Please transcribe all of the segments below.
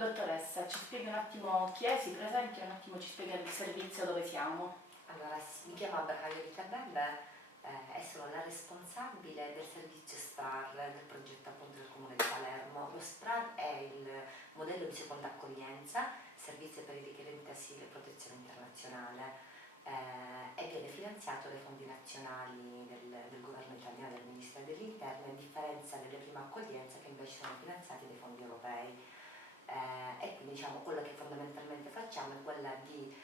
Dottoressa, ci spieghi un attimo chi è, si presenti un attimo, ci spiega il servizio dove siamo. Allora, mi chiamo Bracaio di Cabelle e sono la responsabile del servizio SPRAR del progetto appunto del Comune di Palermo. Lo SPRAR è il modello di seconda accoglienza, servizio per i richiedenti asilo e protezione internazionale, e viene finanziato dai fondi nazionali del governo italiano, del Ministero dell'Interno, a differenza delle prime accoglienze che invece sono finanziate dai fondi europei. E quindi diciamo quello che fondamentalmente facciamo è quella di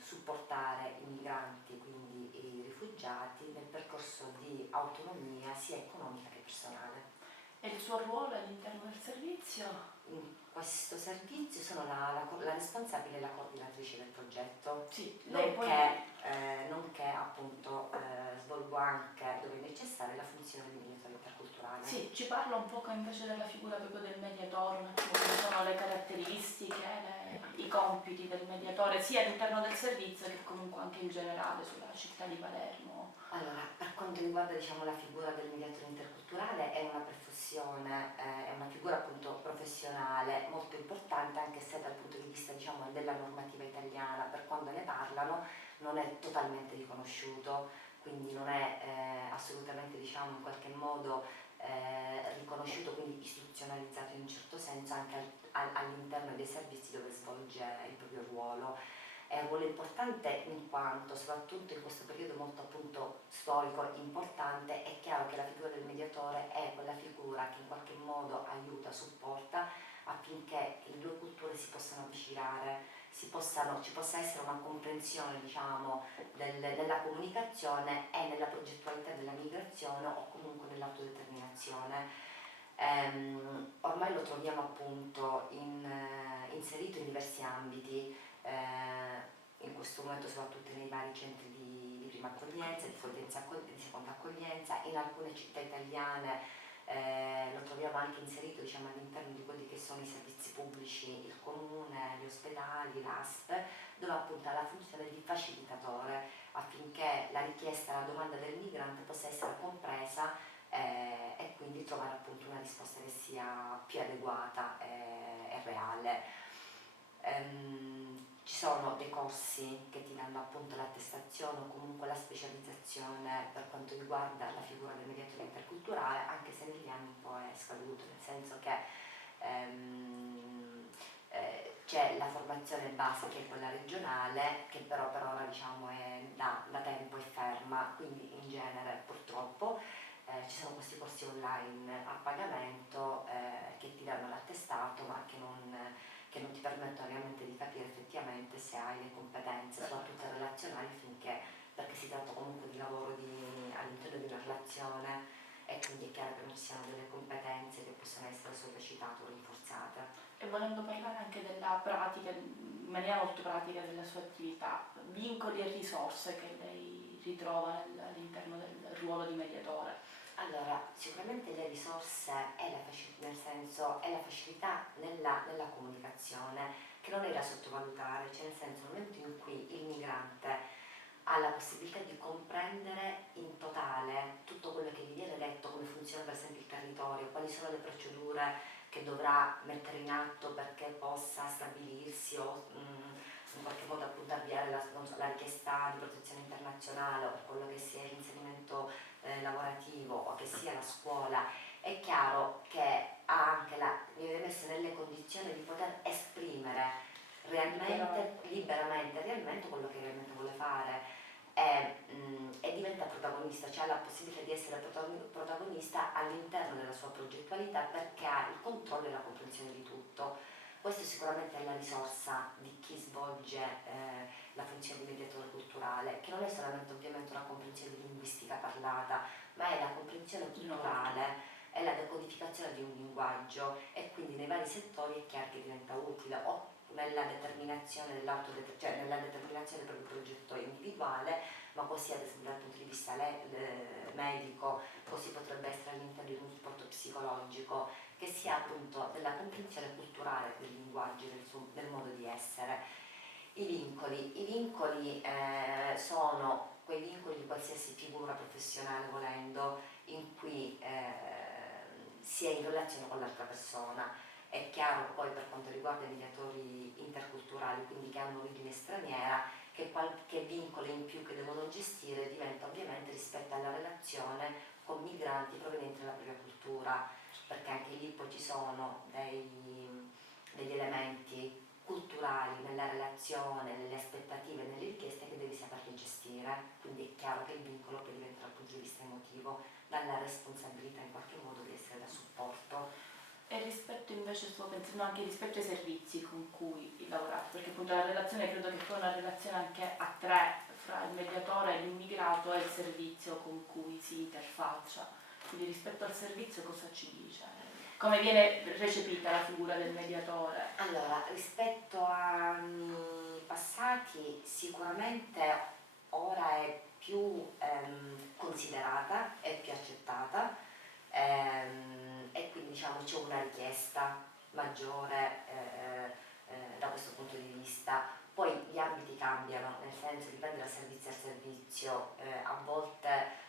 supportare i migranti, quindi i rifugiati, nel percorso di autonomia sia economica che personale. E il suo ruolo all'interno del servizio? In questo servizio sono la responsabile e la coordinatrice del progetto, Sì, lei nonché appunto svolgo anche, dove è necessaria, la funzione di mediatore interculturale. Sì, ci parla un poco invece della figura proprio del mediatore, un attimo quali sono le caratteristiche, i compiti del mediatore, sia all'interno del servizio che comunque anche in generale sulla città di Palermo. Allora, per quanto riguarda diciamo, la figura del mediatore interculturale è una professione, è una figura appunto professionale molto importante, anche se dal punto di vista diciamo, della normativa italiana, per quando ne parlano, non è totalmente riconosciuto, quindi non è assolutamente diciamo, in qualche modo riconosciuto, quindi istituzionalizzato in un certo senso anche all'interno dei servizi dove svolge il proprio ruolo. È un ruolo importante in quanto, soprattutto in questo periodo molto appunto storico importante, è chiaro che la figura del mediatore è quella figura che in qualche modo aiuta, supporta affinché le due culture si possano avvicinare, ci possa essere una comprensione diciamo, della comunicazione e nella progettualità della migrazione o comunque dell'autodeterminazione. Ormai lo troviamo appunto inserito in diversi ambiti, in questo momento soprattutto nei vari centri di prima accoglienza, di seconda accoglienza, in alcune città italiane lo troviamo anche inserito diciamo, all'interno di quelli che sono i servizi pubblici, il comune, gli ospedali, l'ASP, dove appunto ha la funzione di facilitatore affinché la richiesta e la domanda del migrante possa essere compresa e quindi trovare appunto una risposta che sia più adeguata e reale. Ci sono dei corsi che ti danno appunto l'attestazione o comunque la specializzazione per quanto riguarda la figura del mediatore interculturale, anche se negli anni un po' è scaduto, nel senso che c'è la formazione base che è quella regionale, che però per ora diciamo è da tempo è ferma, quindi in genere purtroppo ci sono questi corsi online a pagamento che ti danno l'attestato ma che non ti permettono realmente di capire effettivamente se hai le competenze, soprattutto relazionali, perché si tratta comunque di lavoro all'interno di una relazione e quindi è chiaro che non ci siano delle competenze che possono essere sollecitate o rinforzate. E volendo parlare anche della pratica, in maniera molto pratica della sua attività, vincoli e risorse che lei ritrova all'interno del ruolo di mediatore. Allora, sicuramente le risorse è nel senso è la facilità nella comunicazione, che non è da sottovalutare, cioè nel senso nel momento in cui il migrante ha la possibilità di comprendere in totale tutto quello che gli viene detto, come funziona per esempio il territorio, quali sono le procedure che dovrà mettere in atto perché possa stabilirsi o in qualche modo appunto avviare la richiesta di protezione internazionale o per quello che sia l'inserimento lavorativo o che sia la scuola, è chiaro che ha anche deve essere nelle condizioni di poter esprimere realmente, liberamente, realmente quello che realmente vuole fare e diventa protagonista, cioè ha la possibilità di essere protagonista all'interno della sua progettualità perché ha il controllo e la comprensione di tutto. Questo sicuramente è la risorsa di chi svolge la funzione di mediatore culturale, che non è solamente ovviamente una comprensione linguistica parlata, ma è la comprensione culturale, è la decodificazione di un linguaggio e quindi nei vari settori è chiaro che diventa utile o nella determinazione nella determinazione del proprio progetto individuale, ma così ad esempio dal punto di vista medico, così potrebbe essere all'interno di un supporto psicologico, che sia appunto della comprensione culturale del linguaggio, del modo di essere. I vincoli sono quei vincoli di qualsiasi figura professionale volendo, in cui si è in relazione con l'altra persona. È chiaro poi poi per quanto riguarda i mediatori interculturali, quindi che hanno origine straniera, che qualche vincolo in più che devono gestire diventa ovviamente rispetto alla relazione con migranti provenienti dalla propria cultura, perché anche lì poi ci sono degli elementi culturali nella relazione, nelle aspettative, nelle richieste che devi saperli gestire, quindi è chiaro che il vincolo poi diventa dal punto di vista emotivo, dalla responsabilità in qualche modo di essere da supporto. E rispetto invece, sto pensando anche rispetto ai servizi con cui lavorate, perché appunto la relazione credo che sia una relazione anche a tre fra il mediatore e l'immigrato e il servizio con cui si interfaccia. Quindi rispetto al servizio cosa ci dice? Come viene recepita la figura del mediatore? Allora, rispetto a anni passati sicuramente ora è più considerata, è più accettata e quindi diciamo c'è una richiesta maggiore da questo punto di vista. Poi gli ambiti cambiano, nel senso dipende da servizio a servizio, a volte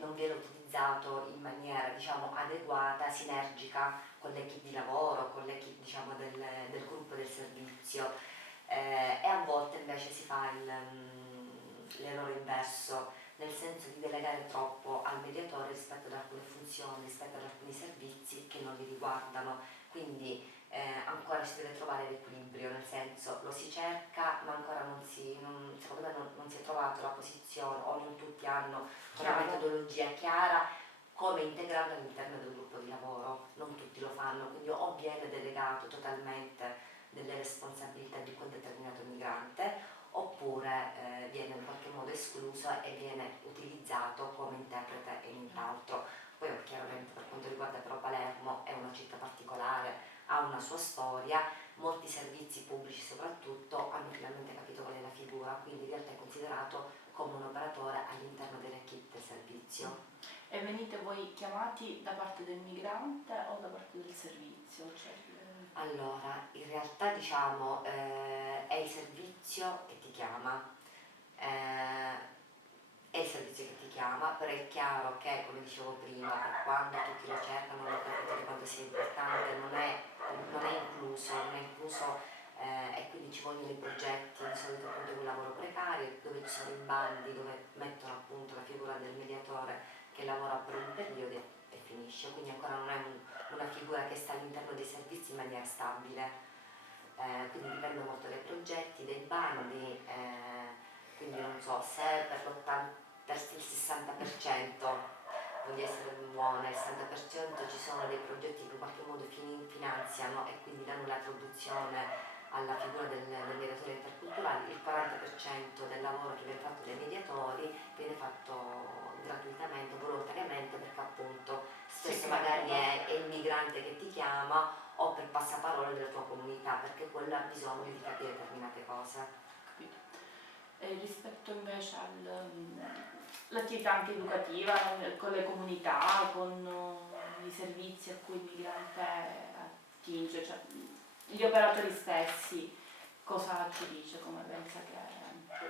non viene utilizzato in maniera diciamo adeguata, sinergica con l'equipe di lavoro, con l'equipe diciamo del gruppo del servizio e a volte invece si fa l'errore inverso, nel senso di delegare troppo al mediatore rispetto ad alcune funzioni, rispetto ad alcuni servizi che non li riguardano, quindi ancora si deve trovare l'equilibrio, nel senso lo si cerca ma ancora secondo me non si è trovato la posizione o non tutti hanno una metodologia chiara come integrarlo all'interno del gruppo di lavoro, non tutti lo fanno, quindi o viene delegato totalmente delle responsabilità di quel determinato migrante oppure viene in qualche modo escluso e viene utilizzato come interprete e nient'altro. Poi chiaramente per quanto riguarda però Palermo è una città particolare, ha una sua storia, molti servizi pubblici soprattutto hanno finalmente capito qual è la figura, quindi in realtà è considerato come un operatore all'interno dell'equipe del servizio. E venite voi chiamati da parte del migrante o da parte del servizio? Allora, in realtà diciamo è il servizio che ti chiama, è il servizio che ti chiama, però è chiaro che, come dicevo prima, per quando tutti lo cercano, hanno capito di quanto sia importante, non è incluso e quindi ci vogliono i progetti, di solito appunto di un lavoro precario, dove ci sono i bandi, dove mettono appunto la figura del mediatore che lavora per un periodo e finisce, quindi ancora non è una figura che sta all'interno dei servizi in maniera stabile, quindi dipende molto dai progetti, dai bandi, quindi non so se per il 60% voglio essere buona, il 60% ci sono dei progetti che in qualche modo finanziano e quindi danno la traduzione alla figura del mediatore interculturale, il 40% del lavoro che viene fatto dai mediatori viene fatto gratuitamente, volontariamente, perché appunto spesso magari è il migrante che ti chiama o per passaparola della tua comunità, perché quello ha bisogno di capire determinate cose. E rispetto invece all'attività anche educativa con le comunità, con i servizi a cui il migrante attinge, cioè gli operatori stessi, cosa ci dice, come pensa che...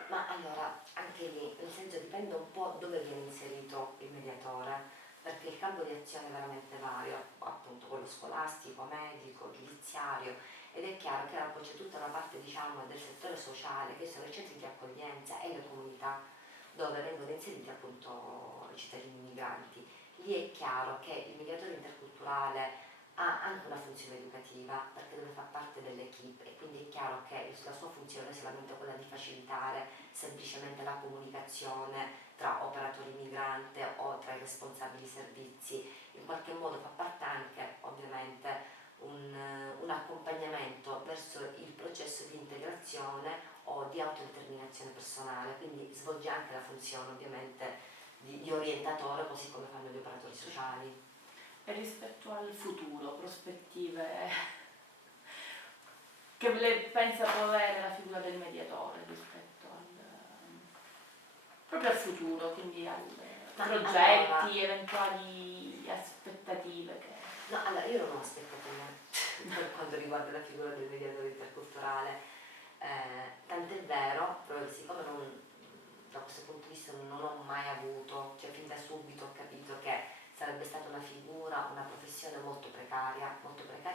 Ma allora, anche lì, nel senso dipende un po' dove viene inserito il mediatore, perché il campo di azione è veramente vario, appunto quello scolastico, medico, giudiziario, ed è chiaro che poi c'è tutta una parte diciamo del settore sociale, che sono i centri di accoglienza e le comunità dove vengono inseriti appunto i cittadini migranti. Lì è chiaro che il mediatore interculturale ha anche una funzione educativa perché deve far parte dell'equipe e quindi è chiaro che la sua funzione è solamente quella di facilitare semplicemente la comunicazione tra operatori migranti o tra i responsabili servizi, in qualche modo fa parte anche ovviamente un accompagnamento verso il processo di integrazione o di autodeterminazione personale, quindi svolge anche la funzione ovviamente di orientatore così come fanno gli operatori sociali. E rispetto al futuro, prospettive che lei pensa può avere la figura del mediatore rispetto proprio al futuro, quindi a progetti, allora, eventuali aspettative che... No, allora io non ho aspettative per quanto riguarda la figura del mediatore interculturale, tant'è vero, proprio siccome da questo punto di vista non ho mai avuto, cioè fin da subito ho capito che sarebbe stata una figura, una professione molto precaria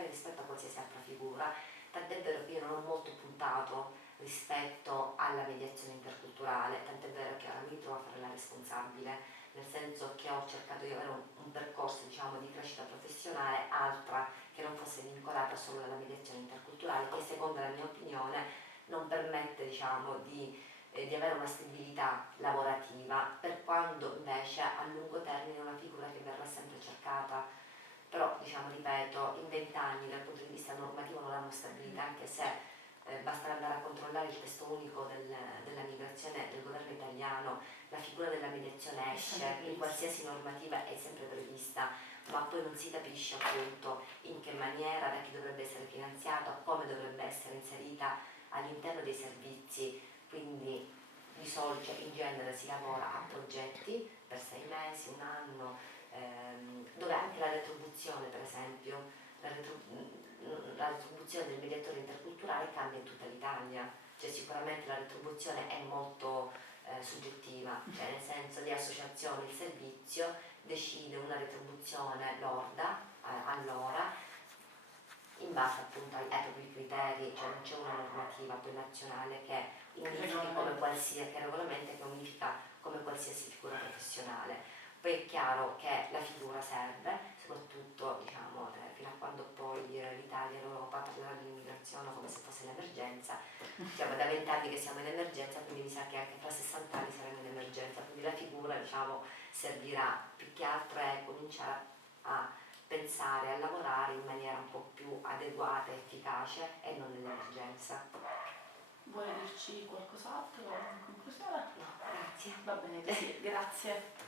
rispetto a qualsiasi altra figura, tant'è vero che io non ho molto puntato rispetto alla mediazione interculturale, tant'è vero che ora mi trovo a fare la responsabile, nel senso che ho cercato di avere un percorso diciamo di crescita professionale altra che non fosse vincolata solo dalla mediazione interculturale, che secondo la mia opinione non permette diciamo di avere una stabilità lavorativa, per quando invece a lungo termine è una figura che verrà sempre cercata. Però diciamo, ripeto, in 20 anni dal punto di vista normativo non hanno stabilità, anche se basta andare a controllare il testo unico della migrazione del governo italiano, la figura della mediazione esce, in qualsiasi normativa è sempre prevista, ma poi non si capisce appunto in che maniera, da chi dovrebbe essere finanziata, come dovrebbe essere inserita all'interno dei servizi. Quindi di solito in genere si lavora a progetti per 6 mesi, un anno, dove anche la retribuzione, per esempio, la retribuzione del mediatore interculturale cambia in tutta l'Italia, cioè sicuramente la retribuzione è molto soggettiva, cioè nel senso di associazione, il servizio decide una retribuzione lorda all'ora in base appunto ai propri criteri, cioè non c'è una normativa poi nazionale che unifica come qualsiasi, che regolamenta, che unifica come qualsiasi figura professionale. Poi è chiaro che la figura serve, soprattutto diciamo, fino a quando poi l'Italia e l'Europa parleranno di immigrazione come se fosse l'emergenza. Diciamo, da 20 anni che siamo in emergenza, quindi mi sa che anche fra 60 anni saremo in emergenza, quindi la figura diciamo, servirà più che altro a cominciare a pensare, a lavorare in maniera un po' più adeguata e efficace e non nell'emergenza. Vuole dirci qualcos'altro in conclusione? No, grazie. Va bene così, grazie.